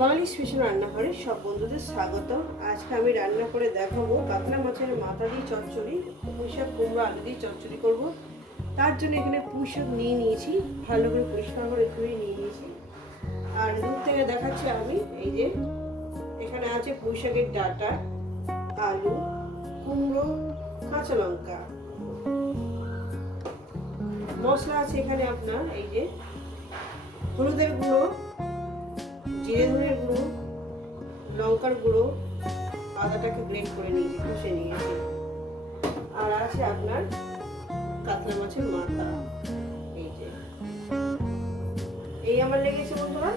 বাঙালি special রান্নাঘরে সব বন্ধুদের স্বাগত আজকে আমি রান্না করে দেখাবো কাতলা মাছের মাথা দিয়ে চচ্চড়ি পুঁইশাক কুমড়ো, আলু দিয়ে চচ্চড়ি করব। তার জন্য এখানে পুঁইশাক নিয়ে নিয়েছি, ভালো করে পরিষ্কার করে ধুয়ে নিয়ে নিয়েছি। আর দূর থেকে দেখাচ্ছি আমি, এই যে এখানে আছে পুঁইশাকের ডাটা, আলু, কুমড়ো, কাঁচা লঙ্কা। মশলা আছে এখানে আপনার, এই যে হলুদের গুঁড়ো জিরে ধনের গুঁড়ো, লঙ্কার গুঁড়ো, আদাটাকে গ্রেট করে নিয়েছি কষে নিয়েছি। আর আছে আপনার কাতলা মাছের মাথা। এই যে। এই আমার লেগেছে বন্ধুরা।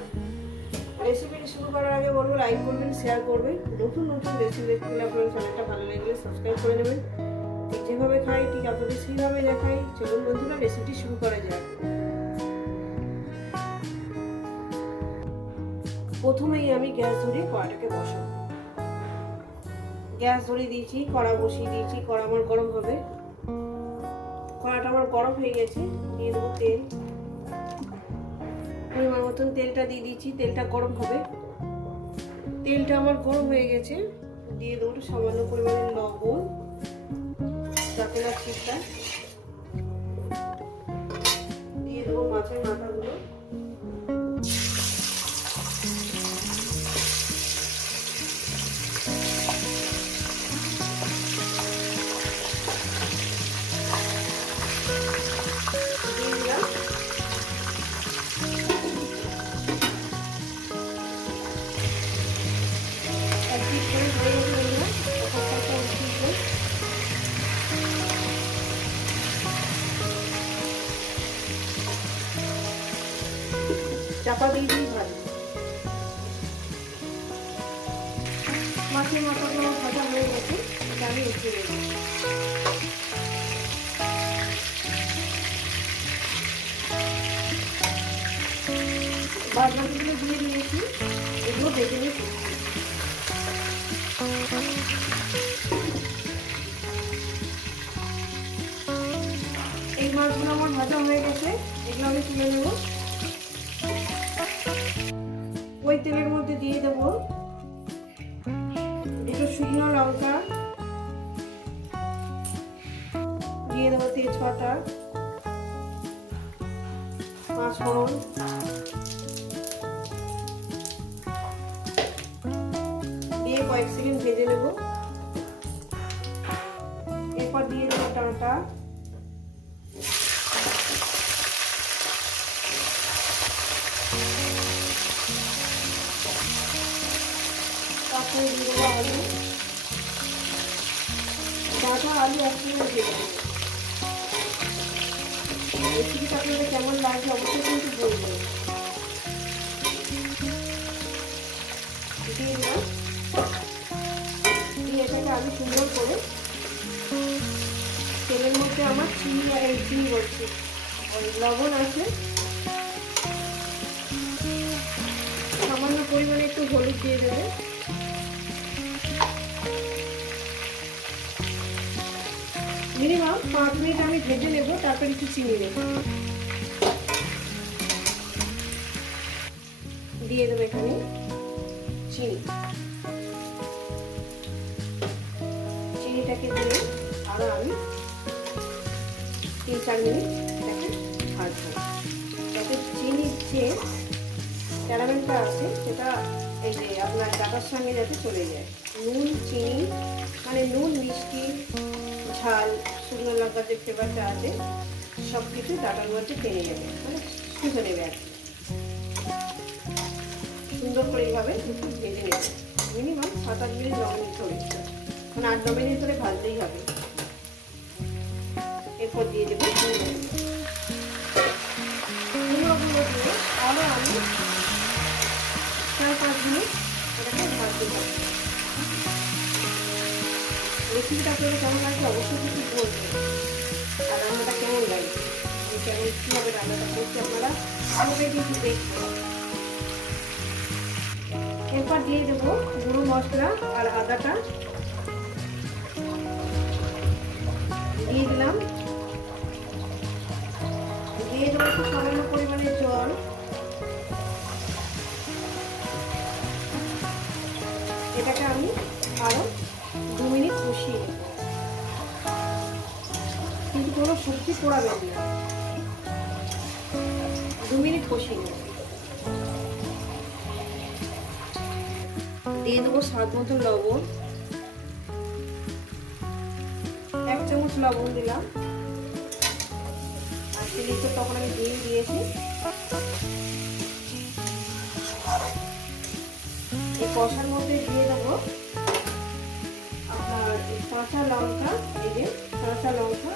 রেসিপিটি শুরু করার আগে বলব লাইক করবেন শেয়ার করবেন। নতুন নতুন রেসিপি দেখতে গেলে আপনার চ্যানেলটা ভালো লাগলে সাবস্ক্রাইব করে নেবেন ঠিক যেভাবে খাই, ঠিক আপনাদের সেইভাবে দেখাই। চলুন বন্ধুরা রেসিপি শুরু করা যাক। প্রথমেই আমি গ্যাস ধরিয়ে কড়াটাকে বসাবো। গ্যাস ধরিয়ে দিয়েছি, কড়া বসিয়ে দিয়েছি, কড়া আমার গরম হবে। কড়াটা আমার গরম হয়ে গেছে, দিয়ে দেবো তেল। পরিমাণ মতন তেলটা দিয়ে দিয়েছি, তেলটা গরম হবে। তেলটা আমার গরম হয়ে গেছে, দিয়ে দেবো সামান্য পরিমাণে লবণ না চিপটা দিয়ে দেবো মাছের মাথাগুলো। চাপা দিয়ে দিই ভালো মাছের মাথাগুলো ভাজা হয়ে গেছে, এটা আমি উঠিয়ে দেবো বাদবাকিগুলো দিয়ে দিয়েছি, এগুলো ভেজে নিয়েছি এই মাছগুলো আমার ভাজা হয়ে গেছে, এগুলো আমি তুলে নেব। ওই তেলের মধ্যে দিয়ে দেবো। একটু শুকনো লঙ্কা। দিয়ে দেবো তেজপাতা। পাঁচফোড়ন। দিয়ে কয়েক সেকেন্ড ভেজে নেব। এরপর দিয়ে দেবো ডাঁটা দিয়ে দেবো আলু ডাঁটা আলু একসঙ্গে ভেজে দেবো রেসিপিটা কেমন লাগছে অবশ্যই কিন্তু বলবেন দিয়ে দিয়ে এটাকে আমি সুন্দর করে তেলের মধ্যে আমার চিনি আর এই চিনি বলছি লবণ আছে সামান্য পরিমাণে একটু হলুদ দিয়ে দেবে। মিনিমাম পাঁচ মিনিট আমি ভেজে নেব, তারপর একটু চিনি নেব দিয়ে দেবো এখানে চিনি। চিনিটাকে দিয়ে আরও আমি তিন চার মিনিট এটাকে ভাজবো। যাতে চিনির যে ক্যারামেলটা আছে, সেটা এই যে আপনার ডাটার সঙ্গে যাতে চলে যায়। নুন, চিনি মানে নুন, মিষ্টি ঝাল, শুকনো লঙ্কার যে ফ্লেভারটা আছে সব কিছু ডাটার মধ্যে টেনে যাবে মানে শুধু নেবে আর সুন্দর করে এইভাবে ভেজে নেবে। মিনিমাম সাত আট মিনিট ন মিনিট ধরে মানে আট ন মিনিট ধরে ভাজতেই হবে। এরপর দিয়ে দেবো কুমড়োগুলো দিয়ে আরও আমি চার পাঁচ মিনিট এটাকে ভাজতে হবে। রেসিপিটা আপনাদের কেমন লাগছে অবশ্যই কিছু বলবেন। আর রান্নাটা কেমন লাগে? কেমন, কীভাবে রান্নাটা করছি আপনারা আমাকে কিন্তু দেখবেন। এরপর দিয়ে দেবো গুঁড়ো মশলা আর আদাটা। দিয়ে দিলাম কিন্তু কোনো সবজি পোড়াবেন না। দু মিনিট কষিয়ে দিয়ে দেবো স্বাদ মতো লবণ। এক চামচ লবণ দিলাম। আর চিলি তো তখন আমি দিয়ে দিয়েছি। এই কষার মধ্যে দিয়ে দেবো আপনার কাঁচা লঙ্কা, এই যে কাঁচা লঙ্কা।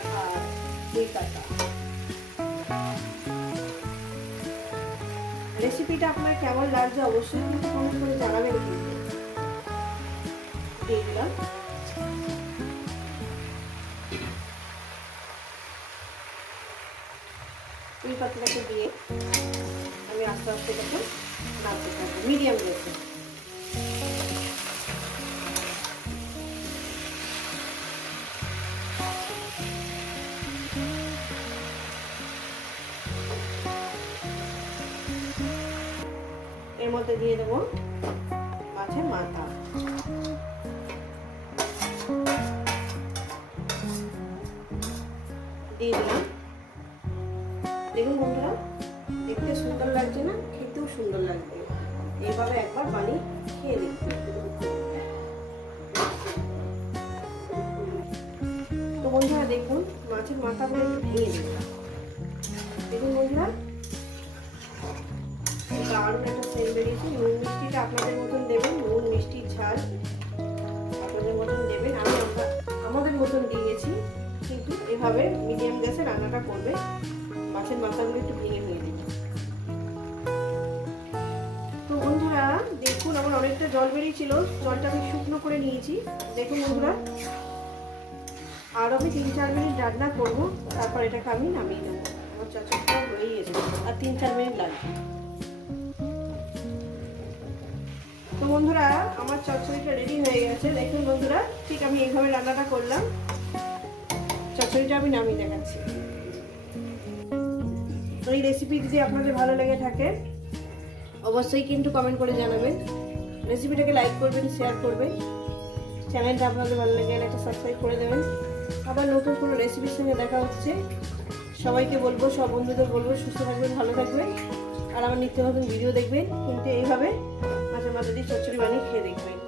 রেসিপিটা আপনার কেমন লাগছে অবশ্যই কিন্তু কমেন্ট করে জানাবেন কিন্তু। দিয়ে এই পাতাটাকে দিয়ে আমি আস্তে আস্তে এটাকে মিডিয়াম রেখে। মধ্যে দিয়ে দেবো মাছের মাথা। দিয়ে দিলাম। দেখুন বন্ধুরা, দেখতে সুন্দর লাগছে না? খেতেও সুন্দর লাগবে এইভাবে একবার বানিয়ে খেয়ে দেখতে তো বন্ধুরা, দেখুন মাছের মাথাগুলো ভেঙে দিলাম দেখুন বন্ধুরা দারুণ একটা সেন্ট বেরিয়েছে, নুন মিষ্টিটা আপনাদের মতন দেবেন, নুন, মিষ্টি, ঝাল আপনাদের মতন দেবেন। আমি আমরা, আমাদের মতন দিয়েছি, কিন্তু এভাবে মিডিয়াম গ্যাসে রান্নাটা করবে, মাছের মাথাগুলো একটু ভেঙে ভেঙে দিবে। তো বন্ধুরা, দেখুন আমার অনেকটা জল বেরিয়েছিল, জলটা আমি শুকনো করে নিয়েছি। দেখুন বন্ধুরা, আর আমি তিন, চার মিনিট রান্না করব, তারপর এটাকে আমি নামিয়ে নেব। আমার চাচাটা হয়েই এসেছে আর তিন, চার মিনিট লাগবে। তো বন্ধুরা, আমার চচ্চড়িটা রেডি হয়ে গেছে। দেখুন বন্ধুরা, ঠিক আমি এইভাবে রান্নাটা করলাম। চচ্চড়িটা আমি নামিয়ে দেখাচ্ছি। তো এই রেসিপি যদি আপনাদের ভালো লেগে থাকে, অবশ্যই কিন্তু কমেন্ট করে জানাবেন। রেসিপিটাকে লাইক করবেন শেয়ার করবেন। চ্যানেলটা আপনাদের ভালো লেগে গেলে একটা সাবস্ক্রাইব করে দেবেন। আবার নতুন কোনো রেসিপির সঙ্গে দেখা হচ্ছে, সবাইকে বলব, সব বন্ধুদের বলব, সুস্থ থাকবেন, ভালো থাকবেন। আর আমার নিত্য নতুন ভিডিও দেখবেন। কিন্তু এইভাবে দিয়ে চচ্চড়ি বানিয়ে খেয়ে দেখবেন।